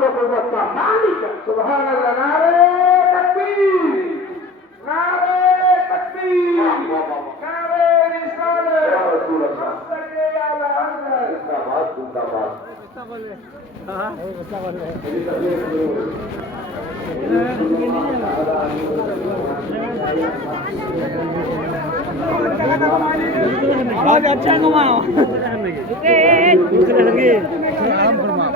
को कुव्वत का मालिक है। सुभान अल्लाह। नारे तकबीर, नारे तकबीर, नारे रिसालत, या रसूल अल्लाह। सल्ले अला हज़रत। जिंदाबाद जिंदाबाद। हां बच्चा बोल रहे आज अच्छा घुमाओ लगे आराम फरमाओ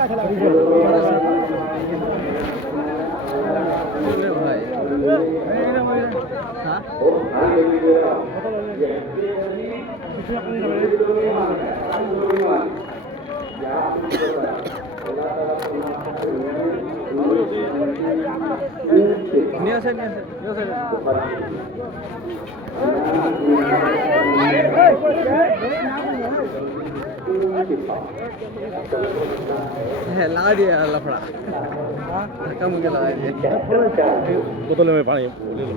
लगा दिया लफड़ा धक्का मुझे लगा दिया बोतल में पानी ले लो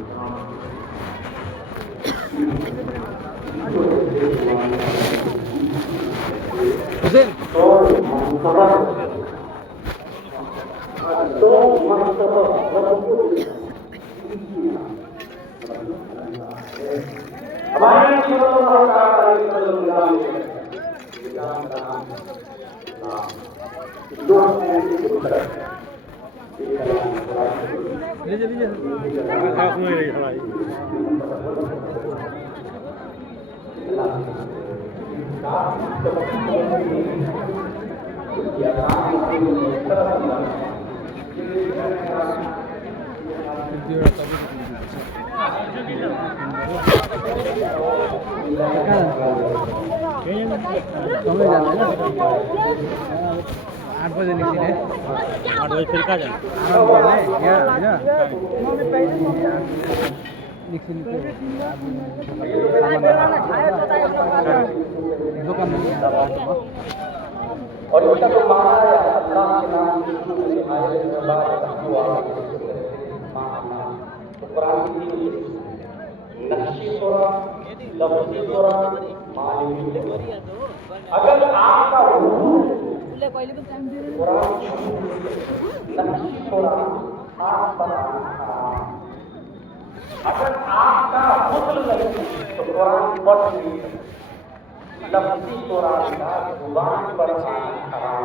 हुसैन हमारे आठ बजे निकली है 8 बजे फिर कहाँ जाए और उसका तो माना है अल्लाह के नाम की आयत कुरान की नक्शी सूरह लफ्ज़ी सूरह मानी अगर आपका कुरान नक्शी सूरह आप बनाना अगर आपका हुस्न नहीं तो कुरान पढ़ नहीं लफ्ज़ी कुरान का जुबान पर हराम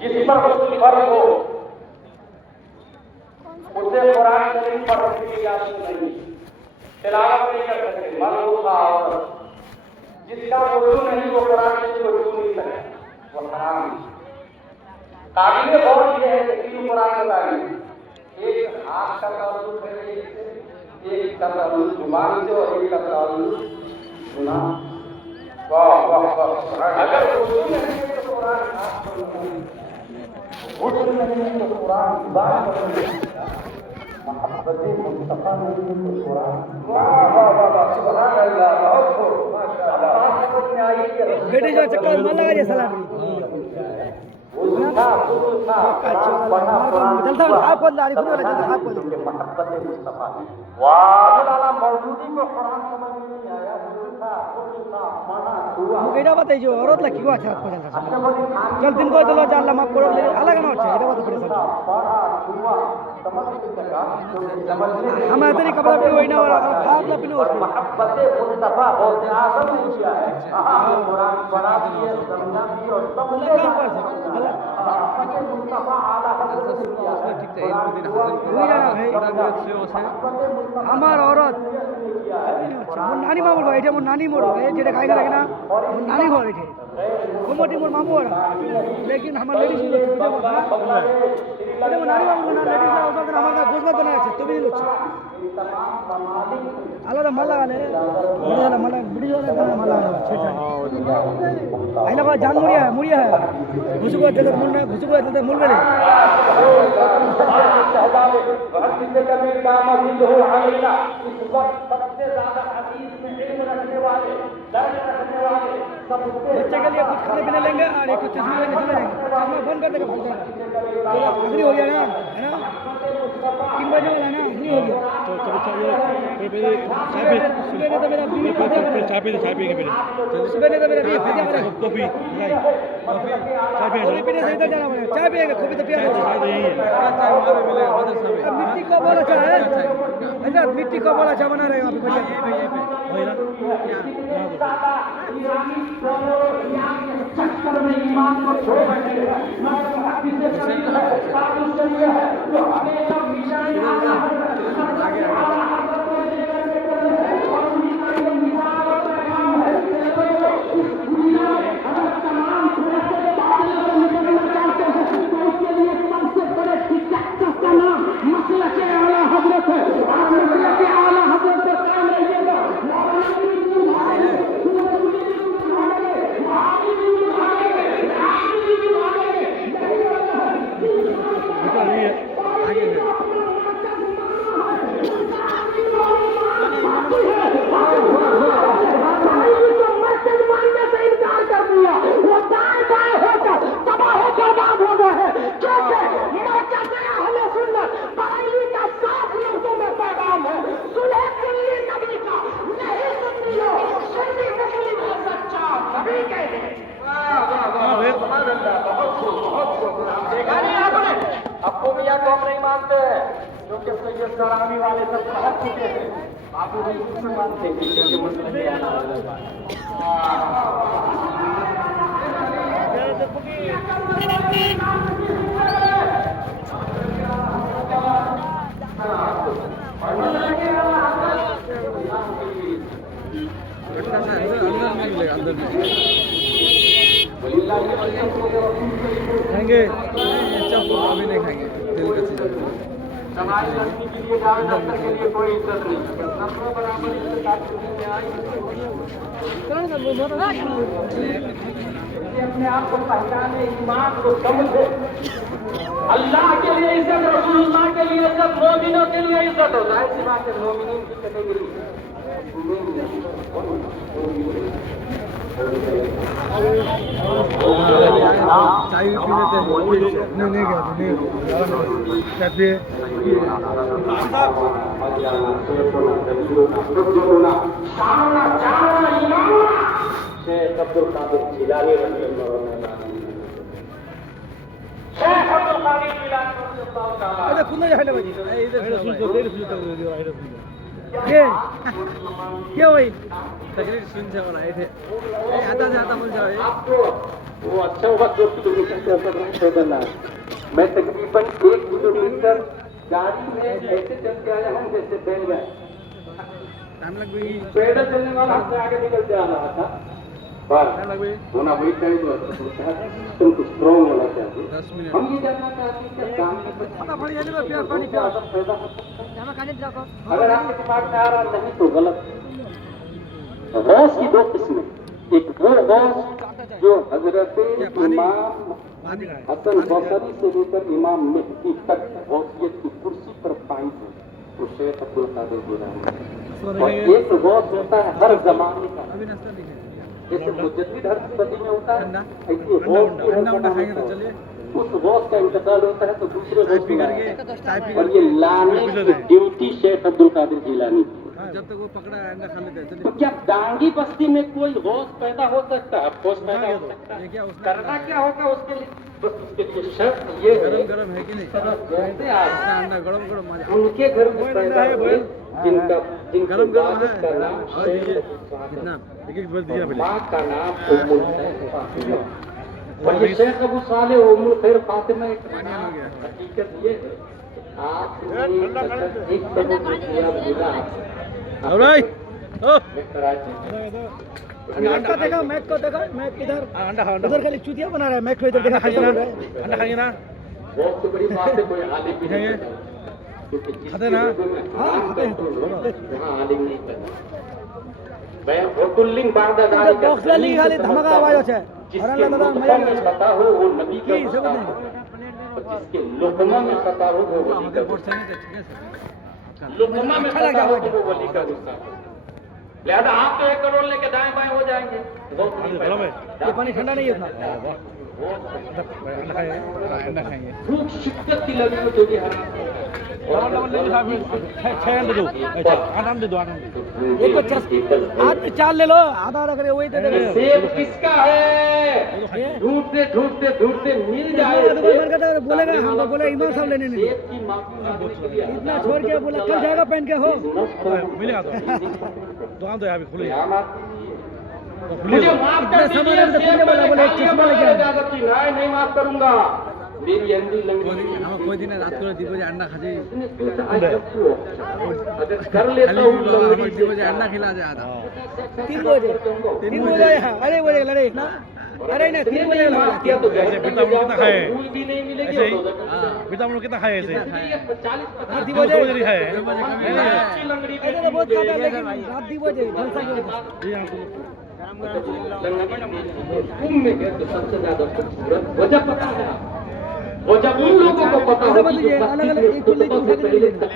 जिस पर हुस्न फर्ज हो उसे कुरान शरीफ पढ़ने की इजाजत नहीं तिलावत नहीं कर सकते मलूका और जिसका वजू नहीं वो कुरान शरीफ वजू नहीं करे वो हराम है। काबिल गौर ये है कि तीन कुरान बताइए एक हाथ का ताल्लुक है एक का ताल्लुक जुबान से और एक का ताल्लुक सुना वाह वाह वाह अगर वजू नहीं है तो कुरान हाथ पर वजू नहीं है तो कुरान जुबान पर मोहब्बत मुस्तफा ने कुरान वाह वाह वाह सुभान अल्लाह बहुत खूब माशाअल्लाह बात समझ में आई कि बेटे जो चक्कर न लगाइए सलाम था पढ़ा कुरान जल्दी आप बोल रही खुद वाला जल्दी आप बोल मोहब्बत मुस्तफा वाह अल्लाह मौजूदी को कुरान समझ में नहीं आया था माना हुआ बेटा बताइए जो औरत लकी को अच्छा को जल्दी चल दिन को चलो जा अल्लाह माफ करो अलग ना अच्छा এটা बता पड़े सब पढ़ा हुआ समझ सका हम इतनी कपड़ा पे होई ना और खाप ला पिनो मोहब्बत मुस्तफा बहुत आसम हो गया है कुरान पढ़ा दिए समझा भी और सब मोहब्बत मुस्तफा आला हजरत ठीक है एक दिन हाजिर আমার औरत মোর নানি মামুর ভাই এটা মোর নানি মোর যেটা খাই না না মোর নানি ঘর এটা কোমটি মোর মামু ওরা लेकिन हमार लेडीज लोग এটা মোর নানি মামু না लेडीज না ওদের আমার কাছে গোসবাদ না আছে তুমি লোক আলাদা মালা গানে বড় মালা ভিডিও না মালা সেটা আইনা কো জান মুড়িয়া है घुसुको चलते मूल में घुसुको चलते मूल में कबीर का मजीद हो इस वक्त सबसे ज्यादा हदीस में इल्म रखने वाले दर्ज रखने वाले बच्चे के लिए कुछ खाने पीने लेंगे और एक चश्मा लेके चले जाएंगे। चश्मा बंद कर देगा भाग जाएगा। आखिरी हो गया ना, है ना? 3 बजे वाला ना, आखिरी हो गया। सुबह ने तो मेरा बीवी चाय पी के पहले सुबह ने तो मेरा बीवी फैदिया करेगा। कॉफी कॉफी पीने से इधर जाना पड़ेगा। चाय पिएगा, कॉफी तो पिया दो। यही है। मिट्टी का बॉल अच्छा है। अच्छा, मिट्टी का बॉल अच्छा बना रहे हैं वहाँ पे बढ़िया। वही ना चक्कर में ईमान को छोड़ बैठे हैं। आपको भी या तो हम नहीं मानते हैं क्योंकि सैयद सरावी वाले सब पहुंच चुके हैं। आपको भी नहीं मानते क्योंकि मतलब ये अंदर खाएंगे अभी नहीं खाएंगे दिल का चीज हमारी लड़की के लिए गाँव डॉक्टर के लिए कोई इज्जत नहीं। सबको बराबर इज्जत आपको में आई। अपने आप को पहचाने, ईमान को समझे। अल्लाह के लिए इज्जत, रसूलुल्लाह के लिए इज्जत, मोमिनों के लिए इज्जत हो। जाहिर सी बात है मोमिनों की कैटेगरी चाय पीने थे नहीं गया चाय पिए शेख अब्दुल कादिर जिलानी रज़ियल्लाहु अन्हु। शेख अब्दुल कादिर जिलानी रज़ियल्लाहु ताला। अरे कुंदा जाने बजी इधर ये क्या भाई तकरीर सुन से बनाए थे आता से आता मुझे जाए आपको वो अच्छा होगा 2 किलोमीटर से असर नहीं पैदल आया। मैं तकरीबन 1 किलोमीटर गाड़ी में ऐसे चल के आया हूँ जैसे बैल गए। टाइम लग गई पैदल चलने वाला हमसे आगे निकल के आ रहा था। पर टाइम लग गई होना वही चाहिए जो तुम कुछ स्ट्रॉन्ग होना चाहिए। 10 मिनट हम ये जानना चाहते हैं कि काम में पता पड़ जाने में प्यार पानी प्यार पैदा हो सकता है। अगर आपके दिमाग में आ रहा नहीं तो गलत। गौस की 2 किस्में, एक वो गौस जो हजरत इमाम हसन बसरी से लेकर इमाम मेहदी तक गौसियत की कुर्सी पर पाई है, तो शेख अब्दुल कादिर जिलानी। और एक गौस होता है हर जमाने का, अभी नाश्ता नहीं जैसे मुजद्दिद हर सदी में होता है, ठंडा ऐसे गौस की हर ठंडा जमाने खाएंगे तो का चलिए उस गौस का इंतकाल होता है तो दूसरे चाय गौस पी में करके चाय पी और ये लाने की ड्यूटी शेख अब्दुल कादिर जिलानी की। जब तक वो पकड़ा है अंडा खा लेते हैं तो चलिए क्या डांगी बस्ती में कोई गौस पैदा हो सकता है? गौस पैदा हो सकता है। ये क्या उसने करना क्या होगा उसके लिए? बस उसके लिए शर्त ये है गरम गरम है कि नहीं जैसे आज इसका अंडा गरम गरम मजा उनके घर में पैदा हुए जिनका गरम गरम वालिद का है नाम और दीजिए कितना एक बोल दिया पहले माँ का नाम उम्मुल खैर फातिमा। और ये शेख अबू साले उम्मुल खैर फातिमा एक हकीकत ये है आपने एक कदम किया बिना ऑलराइट ओ मैं कराची मैक को देखा, मैक को देखा, मैक इधर उधर खाली चूतिया बना रहा है। मैक को इधर देखा खाइए ना अंडा खाइए ना बहुत से बड़ी बात है कोई आलिम भी नहीं खाएंगे? क्योंकि खाते ना? हाँ खाते हैं वहाँ आलिम नहीं करना। मैं होटुल्लिंग बांधा दारी का बॉक्स वाली खाली धमाका आवाज होता है। जिसके अरे लगा लुत्फा में सता हो वो नबी का की सब गुस्सा नहीं हो और जिसके लुत्फा में सता हो वो वली का हमारे गुस्सा पोर्शन है ठीक है सर लुत्फा में सता हो तो वो वली का गुस्सा हो। लिहाजा आप तो 1 करोड़ लेके दाएं बाएं हो जाएंगे। ये पानी ठंडा नहीं है उतना। भूख शिद्दत की लगी तो भी एक को आदमी 4 ले लो, आधा रख रहे वही दे देंगे। सेब किसका है? ढूंढते ढूंढते ढूंढते मिल जाए। बोलेगा हमको, बोला इमाम साहब लेने नहीं। सेब की माफी मांगने के लिए इतना छोड़ के बोला कल जाएगा पहन के हो। मिलेगा तो दुकान तो यहाँ पे खुली है। मुझे माफ कर दीजिए, सेब बोला बोले एक चश्मा लेके आया। इजाजत की नहीं माफ करूंगा। मेरी अंधी लंगड़ी कोई दिन रात को 2 बजे अंडा खा जाए, अगर कर लेता हूँ 2 बजे अंडा खिला जाए आधा। 3 बजे अरे बोले लड़े ना, अरे नहीं 3 बजे लगा किया तो ऐसे बिरता मुड़ कितना खाए? फूल भी नहीं मिलेगी। ऐसे ही बिरता मुड़ कितना खाए? ऐसे 2 2 बजे बजे खाए। ऐसे तो बहुत खाता है, लेकिन रात 2 बजे जलसा की वजह से। कुंभ में गए तो सबसे ज्यादा खूबसूरत वजह पता है। वजह उन लोगों को पता है जो अलग-अलग एक को लेके उठा के ले लेना।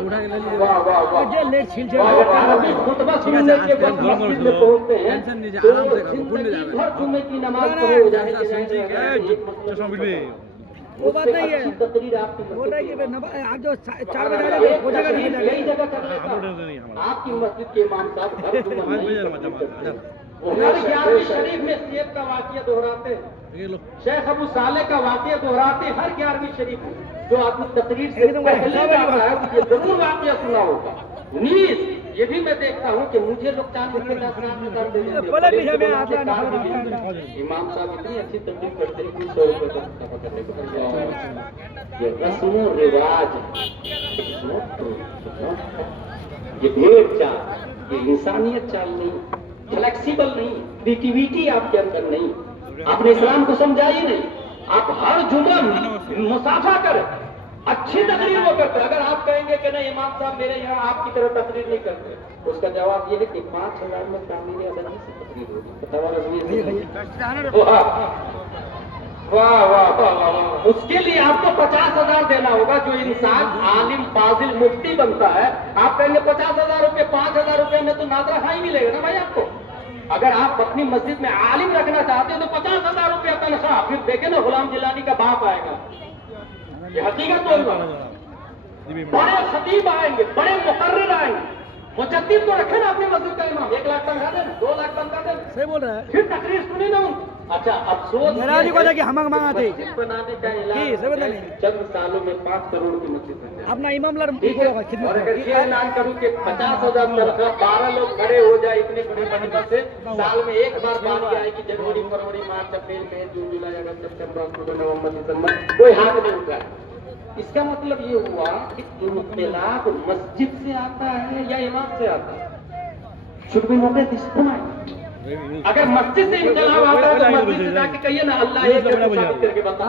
उठा के ले लीजिए। वाह वाह वाह। जे लेट छिल छे अभी खुतबा सुनने के बाद मस्जिद में पहुंचते हैं टेंशन नहीं, तो आराम से करो, भूल नहीं जिंदगी भर जुम्मे की नमाज पढ़े हो जाने के चश्मा बिल भी वो बात नहीं है। तकरीर आपकी बोल रहा है कि आज जो 4 बजे आ जाएगा हो जाएगा नहीं यही जाएगा। जगह कर लेता हूं। नहीं हमारा आपकी मस्जिद के इमाम साहब हर जुम्मा 5 बजे नहीं मजा मजा हर 11वीं शरीफ में सेब का वाकया दोहराते हैं। ये लो शेख अबू साले का वाकया दोहराते हैं हर 11वीं शरीफ में। जो आपने तकरीर से पहले जाता है ये जरूर वाकया सुना होगा। नीज ये भी मैं देखता हूँ कि मुझे लोग 4 रुपये 10 रुपये दे देते बोला भी है, मैं हैं। आता है, इमाम साहब इतनी अच्छी तकलीफ करते हैं कि 100 रुपये का सफा करने को तैयार हैं। ये रस्म रिवाज, ये भेड़ चाल, ये इंसानियत चाल नहीं, फ्लेक्सिबल नहीं, क्रिएटिविटी आपके अंदर नहीं। आपने इस्लाम को समझा ही नहीं। आप हर जुम्मा मुसाफा करें, अच्छी तकरीर वो करते हैं। अगर आप कहेंगे कि नहीं इमाम साहब मेरे यहाँ आपकी तरह तकरीर नहीं करते, उसका जवाब ये है कि 5000 में कामिल अदनी से तकरीर होगी। वाह वाह वाह वाह। उसके लिए आपको 50,000 देना होगा। जो इंसान आलिम फाजिल मुफ्ती बनता है, आप कहेंगे 50,000 रुपये 5,000 रुपये में तो नादरा हाई मिलेगा ना भाई आपको। अगर आप अपनी मस्जिद में आलिम रखना चाहते हैं तो 50,000 रुपया तनख्वाह। फिर देखे ना गुलाम जिलानी का बाप आएगा। ये हकीकत बोल रहा हूं। बड़े खतीब आएंगे, बड़े मुकर्रिर आएंगे। मुजद्दिद तो रखे ना अपनी मस्जिद का इमाम, 1 लाख तनख्वाह दें, 2 लाख तनख्वाह दें, सही बोल रहा है। फिर तकरीर सुनी ना उन। अच्छा अफसोस मेरा नहीं पता कि हम मांगाते मस्जिद बनाने का ऐलान जी, सब बता नहीं। चंद सालों में 5 करोड़ की मस्जिद बन जाए। अपना इमाम लड़ ठीक है। और अगर ये ऐलान करूं कि 50,000 तनख्वाह 12 लोग खड़े हो जाए इतनी बड़ी मस्जिद से, साल में एक बार बारी आएगी जनवरी फरवरी मार्च अप्रैल मई जून जुलाई अगस्त सितंबर अक्टूबर नवंबर दिसंबर, कोई हाथ नहीं उठाए। इसका मतलब ये हुआ कि इनकलाब मस्जिद से आता है या इमाम से आता है। Should be noted this point. अगर मस्जिद से इनकलाब आता है तो मस्जिद से जाके कहिए ना अल्लाह एक साबित करके बता।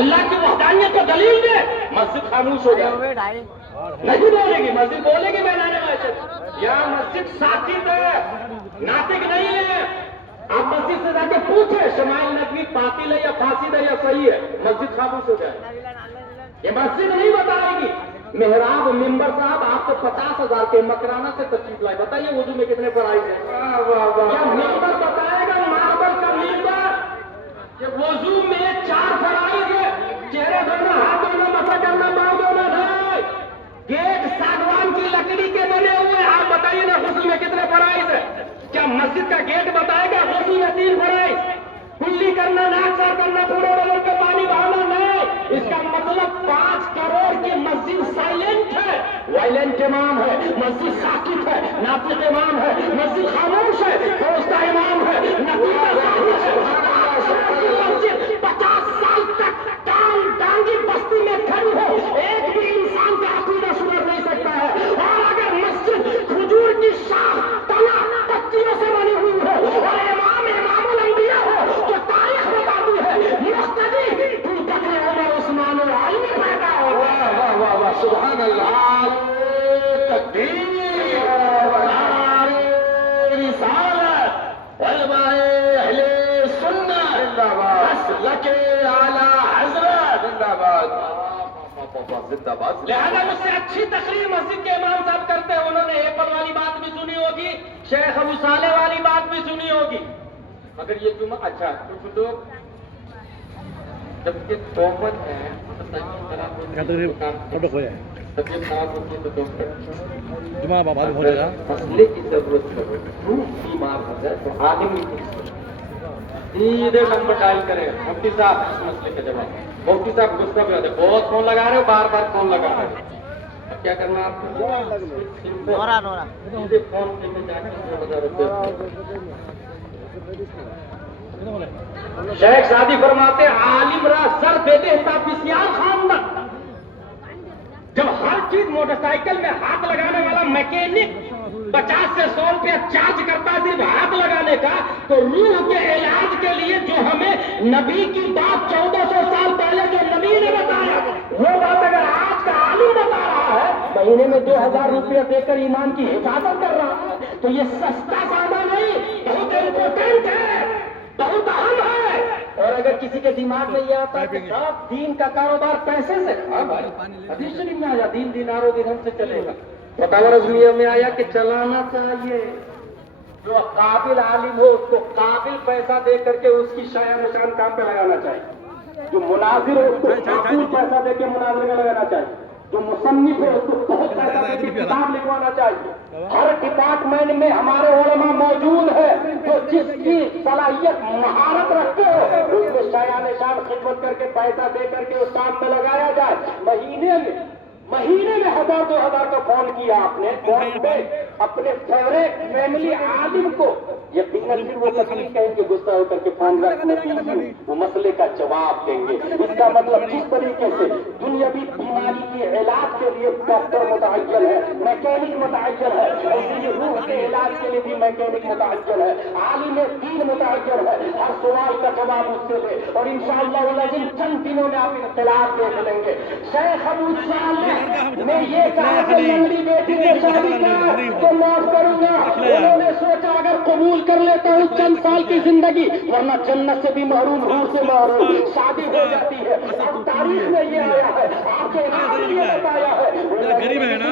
अल्लाह की वहदानियत को दलील दे, मस्जिद खामोश हो जाए। नहीं बोलेगी मस्जिद, बोलेगी मैदान महशर। यहाँ मस्जिद साकित है, नातिक नहीं है। आप मस्जिद से जाके पूछे शमाइल नबी बातिल है या फासिद है या सही है, मस्जिद खामोश हो जाए। ये मस्जिद नहीं बताएगी। मेहराब मिंबर साहब आपको 50,000 के मकराना से तशरीफ लाए, बताइए वुजू में कितने फराइज है? क्या मिंबर बताएगा? मार्बल का मिंबर ये वुजू में 4 फराइज है। चेहरे धोना, हाथ धोना, मसा करना, पाँव धोना नहीं। गेट सागवान की लकड़ी के बने हुए, आप बताइए ना गुस्ल में कितने फराइज है? क्या मस्जिद का गेट बताएगा गुस्ल में 3 फराइज? कुल्ली करना, नाक साफ करना, पूरे बदन पे पानी बहाना नहीं। इसका मतलब 5 करोड़ की मस्जिद साइलेंट है, वायलेंट इमाम है, मस्जिद साकित है, नातिक इमाम है, मस्जिद खामोश है, दोस्ता इमाम है, नतीजा साकित है। मस्जिद 50 साल तक टांगी बस्ती में खड़ी हो, एक भी इंसान का अकीदा सुधर नहीं सकता है। और अगर मस्जिद खजूर की शाख तना पत्तियों से बनी हुई हो और इमाम इमामुल अंबिया हो तो तारीख बताती है मुख्तदी तू बकरे उमर उस्मान और अली में पैदा हो। वाह वाह वाह वाह, सुभान अल्लाह, तकबीर, नारे रिसालत, उलमाए अहले सुन्नत जिंदाबाद, मसलके आला हजरत जिंदाबाद। जिंदाबाद। लिहाजा मुझसे अच्छी तकरीर मस्जिद के इमाम साहब करते हैं। उन्होंने एप्पल वाली बात भी सुनी होगी, शेख अबू साले वाली बात भी सुनी होगी। मगर ये जुमा अच्छा कुछ लोग जबकि तोहमत है तबीयत खराब होती है तो जुमा बाद हो जाएगा। मसले की जरूरत है, बीमार हो जाए तो आलिम सीधे नंबर डायल करें, मुफ्ती साहब इस मसले का जवाब। मुफ्ती साहब गुस्सा भी होते, बहुत फोन लगा रहे हो, बार बार फोन लगा रहे हो, अब क्या करना आपको? नोरा सीधे फोन पे में जाकर 2000 रुपये। शेख शादी फरमाते आलिम रा सर देते ताबिसियार खानदान। जब हर चीज मोटरसाइकिल में हाथ लगाने वाला मैकेनिक 50 से 100 रुपया चार्ज करता है सिर्फ हाथ लगाने का, तो रूह के इलाज के लिए जो हमें नबी की बात 1400 साल पहले जो नबी ने बताया, वो बात अगर आज का आलिम बता रहा है, महीने में 2000 रुपया देकर ईमान की हिफाजत कर रहा है, तो ये सस्ता सौदा नहीं, बहुत इम्पोर्टेंट है, बहुत अहम है। और अगर किसी के दिमाग में ये आता है कि साहब दीन का कारोबार पैसे से, हाँ भाई हदीस शरीफ में आया दीन दिनारों दिरहम से चलेगा। फतावा रज़विया में आया कि चलाना चाहिए। जो काबिल आलिम हो उसको काबिल पैसा दे करके उसकी शाया निशान काम पे लगाना चाहिए। जो मुनाजिर हो उसको काबिल पैसा दे के मुनाजिर में लगाना चाहिए। जो मुसन्निफ है उसको बहुत पैसा दे के किताब लिखवाना चाहिए। हर डिपार्टमेंट में हमारे उलमा मौजूद है, जो जिसकी सलाहियत महारत रखते हो उसको शाया निशान खिदमत करके पैसा दे करके उस काम में लगाया जाए। महीने में 1000-2000 का फोन किया आपने, फोन पे अपने फेवरेट फैमिली आलिम को, यकीनन फिर वो कभी कहेंगे गुस्सा होकर के फोन रखने, वो मसले का जवाब देंगे। इसका मतलब जिस तरीके से दुनियावी बीमारी के इलाज के लिए डॉक्टर मुतअय्यन है, मैकेनिक मुतअय्यन है, इसलिए रूह के इलाज के लिए भी मैकेनिक मुतअय्यन है, आलिम दीन मुतअय्यन है। हर सवाल का जवाब उससे ले और इंशाअल्लाह चंद दिनों में आप इख्तिलाफ देख लेंगे। शेख अबू साले मैं ये कहा कि लंगड़ी बेटी ने शादी का तो माफ करूंगा। उन्होंने सोचा अगर कबूल कर लेता हूँ चंद साल की जिंदगी, वरना जन्नत से भी महरूम, रूह से महरूम, शादी हो जाती है। अब तारीख में ये आया है, आपके इलाके में ये बताया है, गरीब है ना,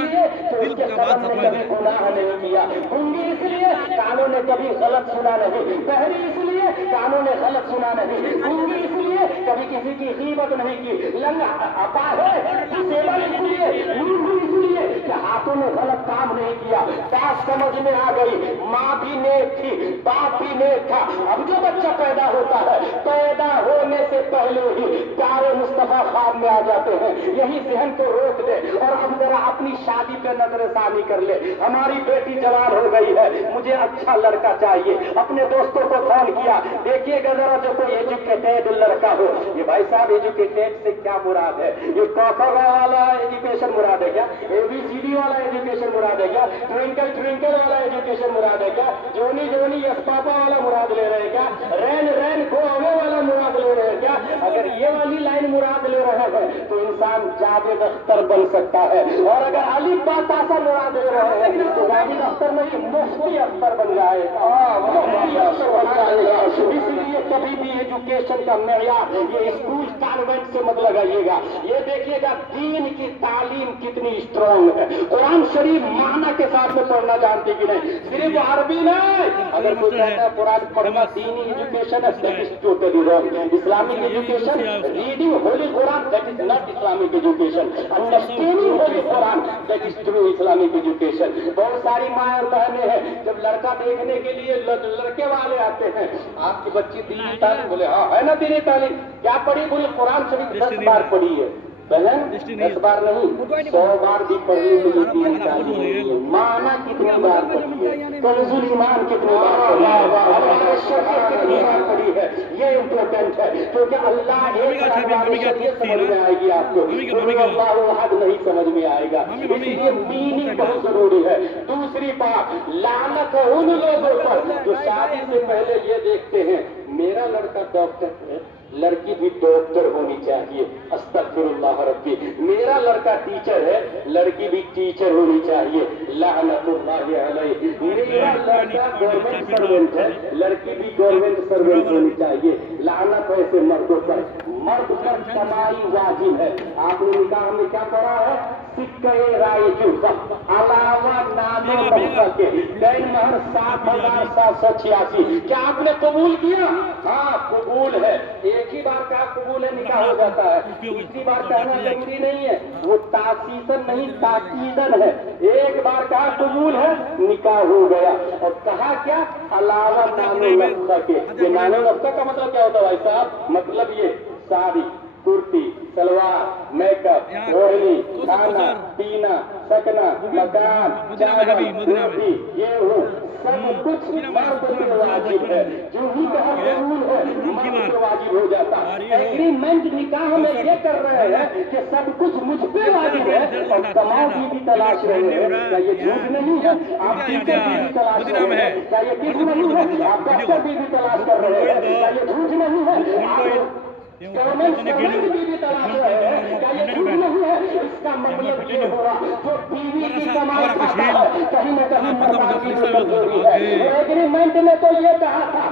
दिल का बात कभी गुनाह नहीं किया, होंगी इसलिए कानों ने कभी गलत सुना नहीं, बहरी इसलिए कानों ने गलत सुना नहीं, होंगी इसलिए कभी किसी की ग़ीबत नहीं की, लंगा अपा है इसलिए इसलिए कि हाथों ने गलत काम नहीं किया। बात समझ में आ गई, माँ भी नेक थी, बाप भी नेक था। अब जो बच्चा पैदा होता है, पैदा होने से पहले ही प्यारे मुस्तफा ख्वाब में आ जाते हैं। यही जहन को रोक दे और अब जरा अपनी शादी पे नजरसानी कर ले। हमारी बेटी जवान हो गई है, मुझे अच्छा लड़का चाहिए, अपने दोस्तों को फोन किया, देखिएगा जरा जो कोई एजुकेटेड लड़का हो। ये भाई साहब एजुकेटेड से क्या मुराद है? ये कॉका वाला एजुकेशन मुराद है क्या? ABCD वाला एजुकेशन मुराद है क्या? ट्विंकल ट्विंकल वाला एजुकेशन मुराद है क्या? जोनी जोनी यस पापा वाला मुराद ले रहे हैं क्या? रैन रैन गो अवे वाला मुराद ले रहे हैं क्या? अगर ये वाली लाइन मुराद ले रहे हैं तो इंसान जावेद अख्तर बन सकता है, और अगर अली बातासा मुराद ले रहे हैं तो जावेद अख्तर नहीं मुफ्ती अख्तर बन जाएगा, मुफ्ती अख्तर बन जाएगा। इसलिए कभी भी एजुकेशन का मेयार ये स्कूल कॉन्वेंट से मत लगाइएगा। ये देखिएगा दीन की तालीम कितनी स्ट्रांग है। कुरान शरीफ माना के साथ में पढ़ना जानती कि नहीं, सिर्फ अरबी नहीं। अगर कोई कहता है कुरान पढ़ना दीनी एजुकेशन है, that is totally wrong. Islamic education, reading Holi Quran, that is not Islamic education. Understanding Holi Quran, that is true Islamic education. बहुत सारी माँ और बहनें हैं, जब लड़का देखने के लिए लड़के वाले आते हैं, आपकी बच्ची दीनी तालीम, बोले हाँ है ना दीनी तालीम, क्या पढ़ी? बोले कुरान शरीफ 10 बार पढ़ी है। बहन 10 बार नहीं 100 बार भी पढ़ी हुई दीन तालीम। माना कितनी बार पढ़ी है, कंजुल ईमान कितनी बार पढ़ी है, शरीयत कितनी बार पढ़ी है, ये इम्पोर्टेंट है। क्योंकि अल्लाह एक शरीयत समझ में आएगी आपको, अल्लाह अहद नहीं समझ में आएगा। इसलिए मीनिंग बहुत जरूरी है। दूसरी बात, लानत है उन लोगों पर जो शादी से पहले ये देखते हैं मेरा लड़का डॉक्टर है, लड़की भी डॉक्टर होनी चाहिए। अस्तगफिरुल्लाह रब्बी, मेरा लड़का टीचर है, लड़की भी टीचर होनी चाहिए। लानतुल्लाहि अलैहि, मेरा लड़का गवर्नमेंट सर्वेंट है, लड़की भी गवर्नमेंट सर्वेंट होनी चाहिए। लानत ऐसे मर्दों पर। मर्द पर कमाई वाजिब है। आपने निकाह में क्या पढ़ा है? सिक्के रायजू अलावा नाम के गैर महर 7,786। क्या आपने कबूल किया? हाँ कबूल है। एक ही बार का कबूल है, निकाह हो जाता है। दूसरी बार कहना जरूरी नहीं है, वो तासीसन नहीं ताकीदन है। एक बार का कबूल है, निकाह हो गया। और कहा क्या? अलावा नानो नफ्सा के। ये नानो नफ्सा का मतलब क्या होता है भाई साहब? मतलब ये साड़ी, कुर्ती, सलवार, मेकअप, रोहिणी, खाना पीना, सकना, मकान, चावल, रोटी, ये हो सब कुछ मर्द पर वाजिब है। जो ही कहा कबूल है, मर्द पर वाजिब हो जाता है। एग्रीमेंट निकाह में ये कर रहे हैं कि सब कुछ मुझ पे वाजिब है और कमाओ भी तलाश रहे हैं। क्या ये झूठ नहीं है? आप टीचर भी तलाश रहे हैं। क्या ये झूठ नहीं है? आप डॉक्टर भी तलाश कर रहे हैं। क्या ये झूठ नहीं है? गवर्नमेंट भी तलाश रहे हैं। क्या ये झूठ नहीं है? इसका मतलब ये हुआ जो बीवी की कमाई खाता है, कहीं न कहीं मर्दानी की कमजोरी है। एग्रीमेंट में तो ये कहा था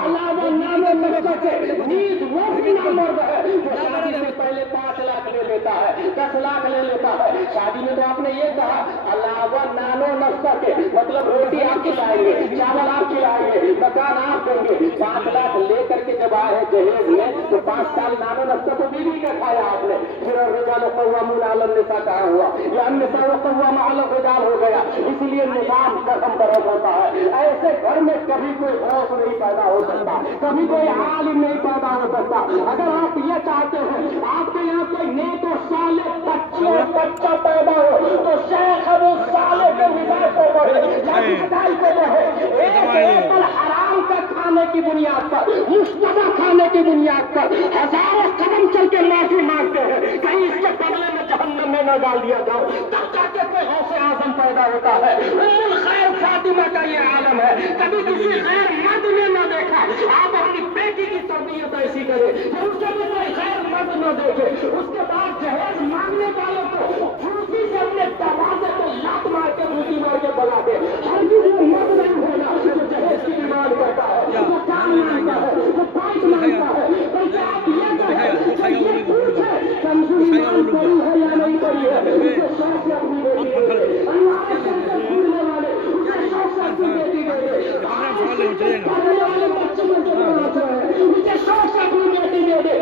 अलावा नामे नफ्सा के नीज वो भी ना मर्द है जो शादी से पहले 5 लाख ले लेता है, 10 लाख ले लेता है। शादी में तो आपने ये कहा अलावा नानो नफ्सा के, मतलब रोटी आप खिलाएंगे, चावल आप खिलाएंगे, मकान आप देंगे। 5 लाख लेकर के जब आए दहेज में तो 5 साल नानो नफ्सा तो बीवी का खाया आपने। फिर रिजाल कव्वामून अलन निसा कहा हुआ, या निसा कव्वाम अलन रिजाल हो गया। इसलिए निजाम कदम बरस होता है। ऐसे घर में कभी कोई होश नहीं पैदा हो सकता, कभी कोई आलिम नहीं पैदा हो सकता। अगर आप ये चाहते हैं आपके यहाँ कोई नेक और साले बच्चा पैदा हो तो शेख अबू साले के मिजाज को बढ़े या मिजाज को बढ़े। एक एपल हराम का खाने की बुनियाद पर, मुश्तबा खाने की बुनियाद पर हजारों कदम चल के माफी मांगते हैं कहीं इसके बदले में जहन्नम में न डाल दिया जाओ, तब जाके कोई हौसे आजम पैदा होता है। उम्मुल खैर फातिमा का ये आलम है। कभी किसी खैर मर्द ने न देखा। आप अपनी बेटी की तरबियत ऐसी करें कि उसके भी कोई खैर मर्द न देखे। उसके बाद जहेज मांगने वालों को फूसी से अपने दरवाजे को लात मार के बूटी मार के भगा दे। हर किसी मर्द नहीं होना जो जहेज की डिमांड करता है, जो काम मांगता है, जो फाइट मांगता है। बल्कि आप ये करें कंजूरी करी है या नहीं करी है, उसके शौक से अपनी बेटी दे दे। अल्लाह के चलते भूलने वाले उसके शौक से अपनी बेटी दे दे। पढ़ने वाले बच्चे में जो नाच रहे हैं उसके शौक से अपनी बेटी दे दे।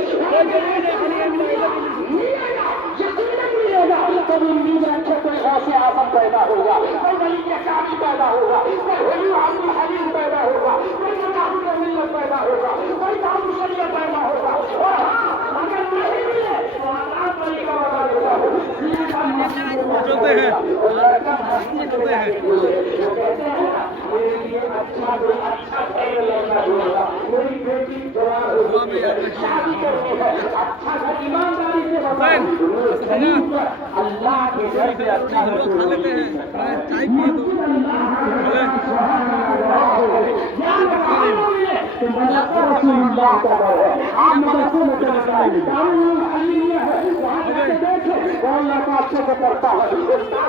यकीनन मिलेगा तब उम्मीद रखे कोई हौसे आजम पैदा होगा, कोई वली के शादी पैदा होगा, कोई हुजूर अब्दुल हलीम पैदा होगा, कोई मुजाहिद मिल्लत पैदा होगा, कोई दाऊद शरीयत पैदा होगा। और हाँ अगर नहीं मिले तो आजाद वली का बता देता हूँ चलते हैं मेरे लिए अच्छा घर लड़ना होगा, मेरी बेटी जवान हो गई है, शादी करनी है, अच्छा घर ईमानदारी से बताओ। अल्लाह के घर से अच्छा चाय पिए आप मदरसे में चले जाए, वहाँ जाके देखे कौन लड़का अच्छे से करता है,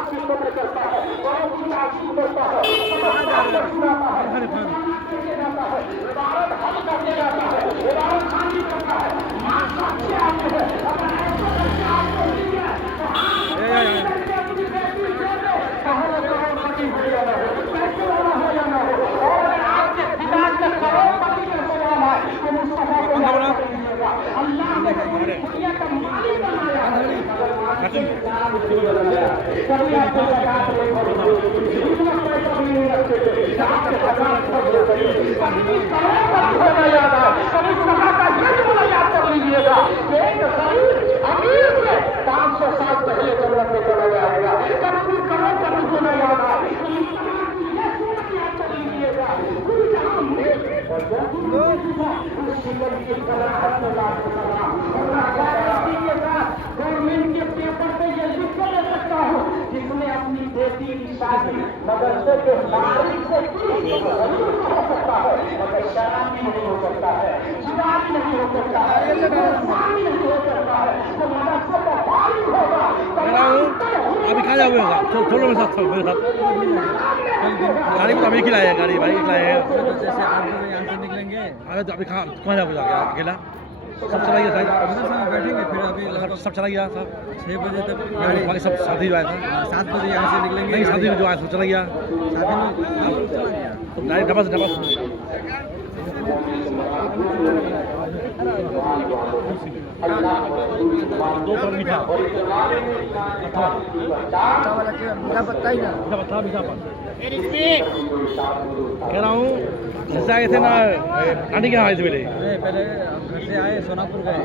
किस कदर करता है, कौन की ताकीद करता है, इबादत हल करने जाता है, इबादत खानी करता है, मास्क अच्छे आते हैं। अगर ऐसे बच्चे आपको मिल जाए तो अपनी बेटी दे दे, चाहे करोड़पति हो या ना हो, पैसे वाला हो या ना हो। और अगर आपके पिता के करोड़पति का सवाल है तो मुस्तफा को याद करिएगा। अल्लाह ने दुनिया का मालिक बनाया है, कभी आपको ज़कात नहीं भरी, इतना पैसा भी नहीं रखते थे, आपके ज़कात सब हो गई। कभी करोड़पति होना याद आए, कभी सभा का यज्ञ होना याद कर लीजिएगा। एक गरीब अमीर से 500 साल पहले जन्नत में चला जाएगा। कभी करोड़पति होना याद आए, यह सूरत याद कर लीजिएगा। कुल जहां में गवर्नमेंट के पेपर पे ये लिख कर ले सकता हूँ जिसने अपनी बेटी की शादी मदरसे के मालिक से की हो सकता है, मगर शराबी नहीं हो सकता है, शराबी नहीं हो सकता है, नहीं हो सकता है। तो मदरसे का मालिक होगा। अभी कहाँ जाओगे? छोड़ो मेरे साथ, मेरे साथ गाड़ी को अभी खिलाया, गाड़ी भाई खिलाया। जैसे 8 बजे यहाँ से निकलेंगे, अरे तो अभी कहाँ जाओगे अकेला? सब चला गया शायद। उधर से बैठेंगे फिर अभी सब चला गया सब 6 बजे तक बाकी सब शादी जो आया था 7 बजे यहाँ से निकलेंगे। नहीं शादी में जो आया सब चला गया शादी में चला गया। तो डायरेक्ट डबल से दो पर मीठा मीठा पत्ता ही ना मीठा कह रहा हूँ जैसे आए थे ना नानी के यहाँ आए थे पहले पहले घर से आए सोनापुर गए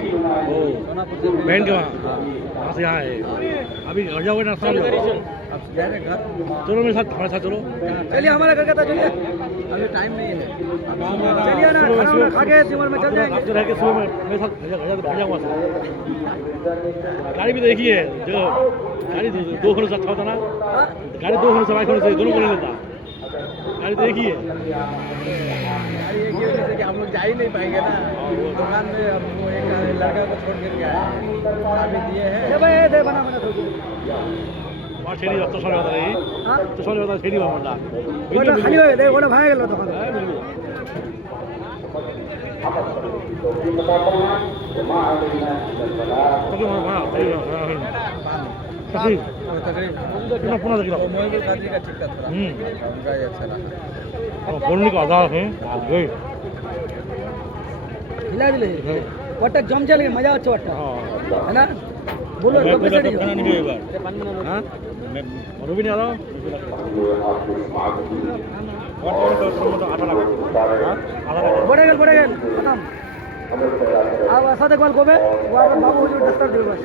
ओ सोनापुर से बहन के वहाँ से यहाँ आए अभी घर जाओगे ना शाम को अब जा रहे घर। चलो मेरे साथ हमारे साथ चलो चलिए हमारा घर कहता चलिए अभी टाइम नहीं है चलिए ना खाना वाना खा के सिमर में चल जाएंगे। आप जो रह के सुबह में मेरे साथ घर जाऊँगा गाड़ी भी देखी है जो गाड़ी दो खड़े से अच्छा होता ना गाड़ी दो खड़े से बाइक खड़े से दोनों को नहीं लेता गाड़ी देखी है गाड़ी एक ही वजह से कि हम लोग जा ही नहीं पाएंगे ना दुकान में हमको एक लड़का को छोड़ कर गया चाबी दिए हैं दे बना वहाँ छेड़ी तो सोने वाला रही तो सोने वाला छेड़ी हुआ मोटा ওটা খালি হয়ে যায় ওটা ভাঙা গেল তখন पुनः देखिए मोहिबुल कादरी का ठीक था थोड़ा उनका ही अच्छा रहा बोलने को आधार है गई हिला दिले ওটা জম চলে মজা হচ্ছে ওটা है ना बोलो हाँ भी नहीं आ रहा बढ़े गल खत्म अब ऐसा देखभाल को वो बाबू हुजूर दस्तर देवे बस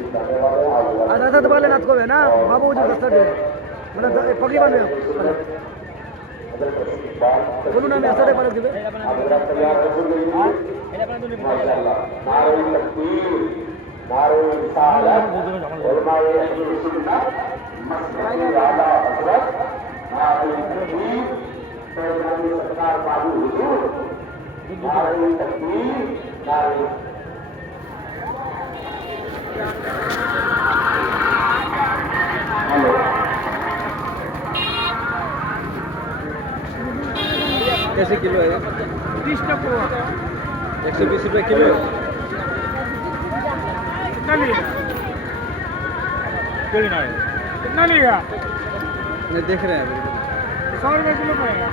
आज ऐसा देखभाल नाथ को ना बाबू हुजूर दस्तर देवे मतलब पगड़ी बांधे बोलू ना मैं ऐसा देखभाल देवे कैसे किलो है 30 टका 120 रुपये किलो कितना लिया नहीं देख रहे हैं अभी 100 रुपये किलो पड़ेगा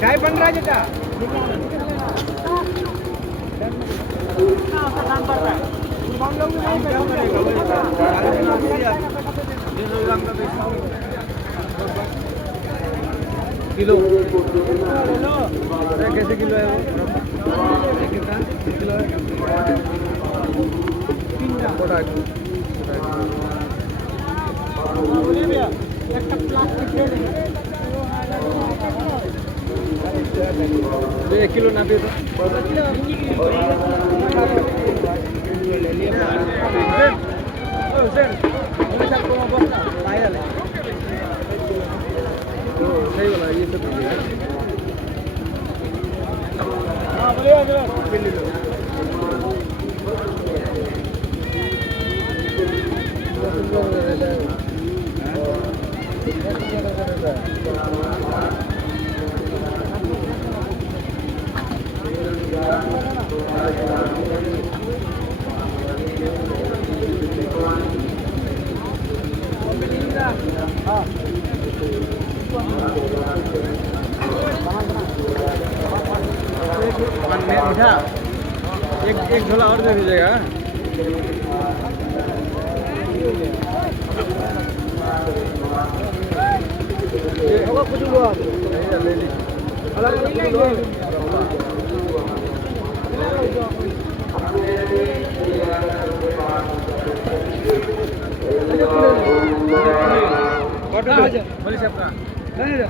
चाय बन रहा है क्या किलो कैसे किलो है वो कितना किलो है एक किलो ना दे सही वाला ये सब हाँ बोलिए मीठा एक झोला और दे दीजिएगा कुछ ले लीजिए বলি সাহেব का नहीं रे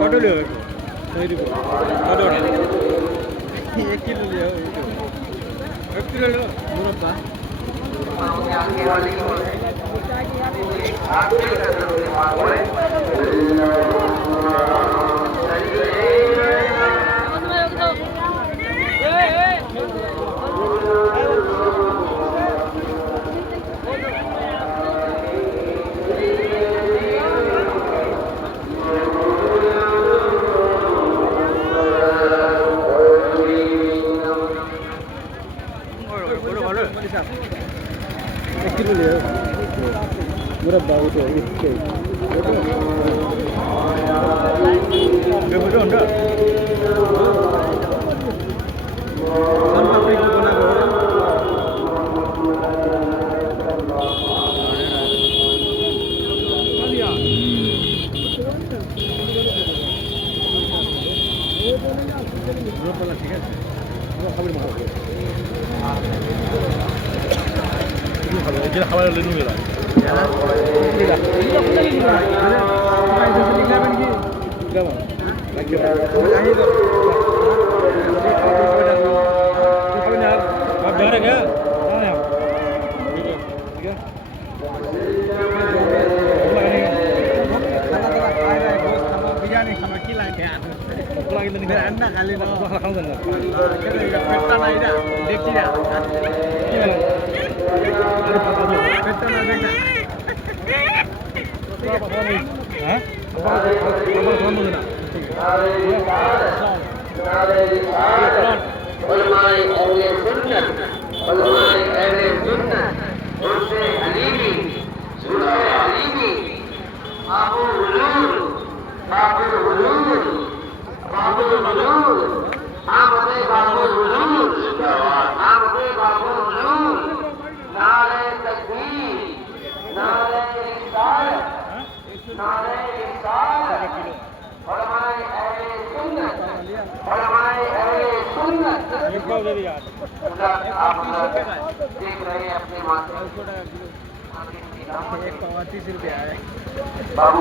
कटो ले सही दिबो कटो रे 1 किलो ले 1 किलो ले मुरब्बा मुरब्बा itu itu betul enggak sama itu benar berapa lah tiket apa khabar mahal ini khabar lain juga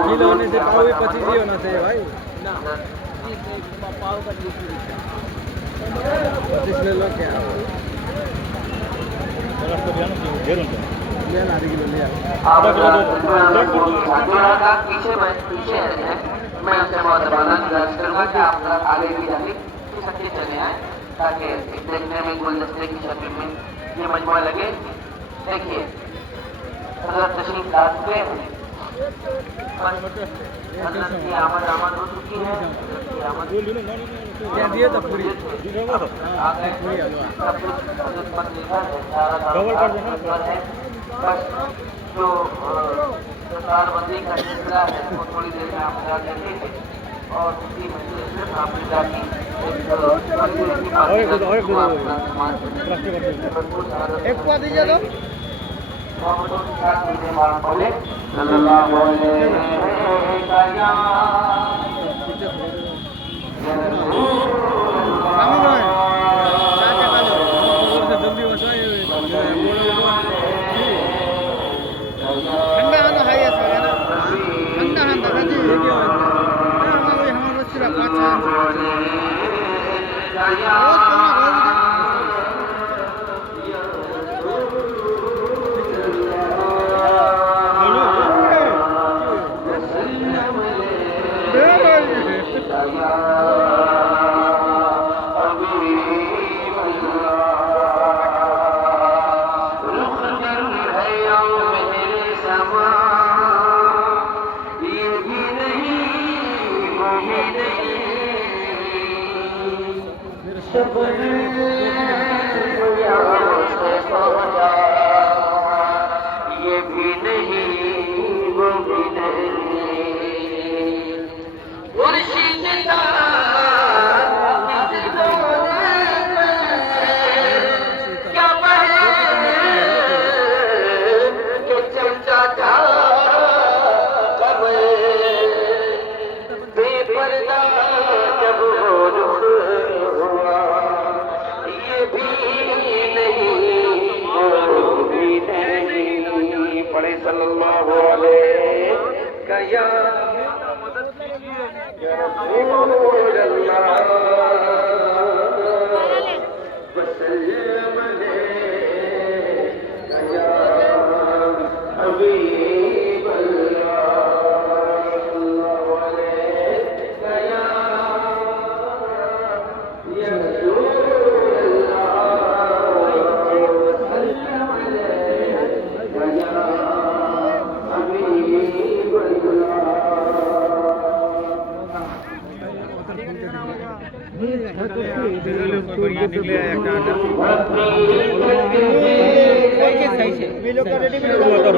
kilo होने से पाव भी 25 ही होना चाहिए भाई ना पाव का 25 ले लो क्या लिया ना आधे किलो लिया पीछे है मैं आपसे बहुत अनुरोध करूंगा कि आप आगे भी जाके सकते चले आए ताकि देखने में गुलदस्ते की शक्ल में ये मजमुआ लगे। देखिए हज़रत तशरीफ ला चुके हैं, हज़रत की आमद हो चुकी है, दिए तो पूरी आगे पूरी सब कुछ हज़रत पर निर्भर है, सारा है। बस जो सरकारबंदी का सिलसिला है वो थोड़ी देर में आप जा देंगे और उसी में आपने जाके एक को दीजिए तो बोले सल्लल्लाहु अलैहि ये भी नहीं वो भी नहीं मुर्शिद क्या पहले के चमचा था कब बेपर्दा जब वो रुख हुआ ये भी नहीं सल्लल्लाहु अलैहि या रसूल अल्लाह वसल्लम अलैका या हबीब अल्लाह सल्लल्लाहु अलैका या रसूल सही है